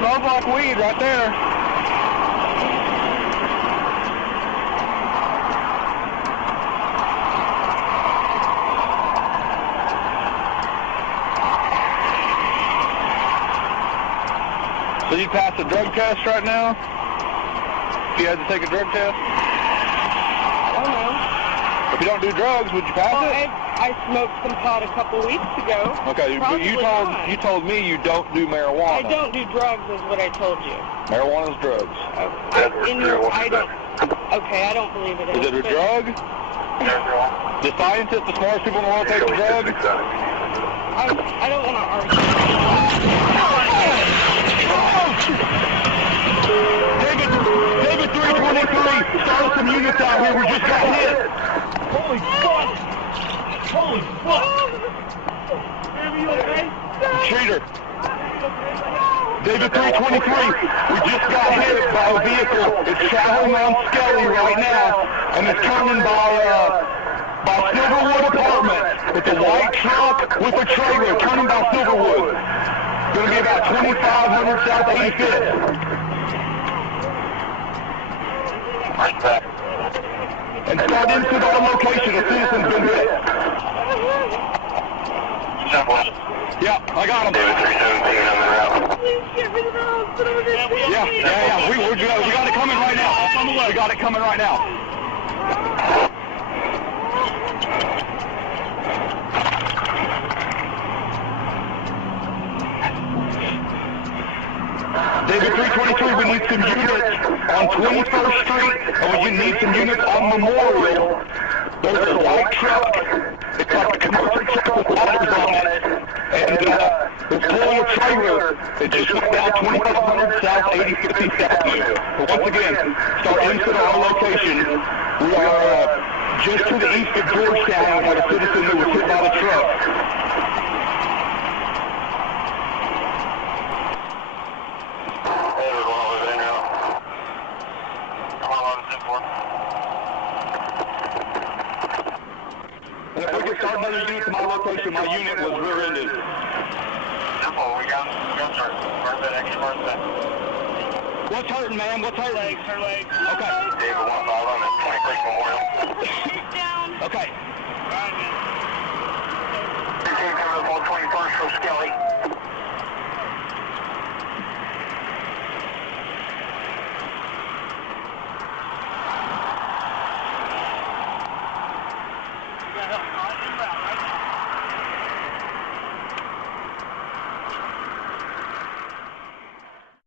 Smells like weed right there. So you passed a drug test right now? If you had to take a drug test? I don't know. If you don't do drugs, would you pass it? I smoked some pot a couple weeks ago. Okay, but you told me you don't do marijuana. I don't do drugs is what I told you. Marijuana is drugs. I don't believe it is. Is it a drug? The scientists, the smartest people in the world, take a drug? I don't want to argue. David 323, started some units out here. We just got hit. Holy fuck! Holy fuck! Are you okay? Cheater. David 323, we just got hit by a vehicle. It's traveling around Skelly right now, and it's coming by Silverwood Apartments. It's a white truck with a trailer coming by Silverwood. Going to be about 2500 South 85th. And start into our location. A citizen's been hit. Yeah, I got him. Yeah. We got it coming right now. We got it coming right now. David 323, we need some units on 21st Street, and we need some units on Memorial. There's a white truck. It's like a commercial truck with ladders on it, and it's pulling a trailer. It just went down 2500 South 85th Avenue. But once again, start into our location. We are just to the east of Georgetown, where a citizen that was hit by the truck. And if we can start another unit to my location, my unit was rear-ended. Simple, we got that extra mark. What's hurting, ma'am? What's hurting? Her legs. Okay. David 15 on the 21st Memorial. She's down. Okay. All right, man. 21st from Skelly.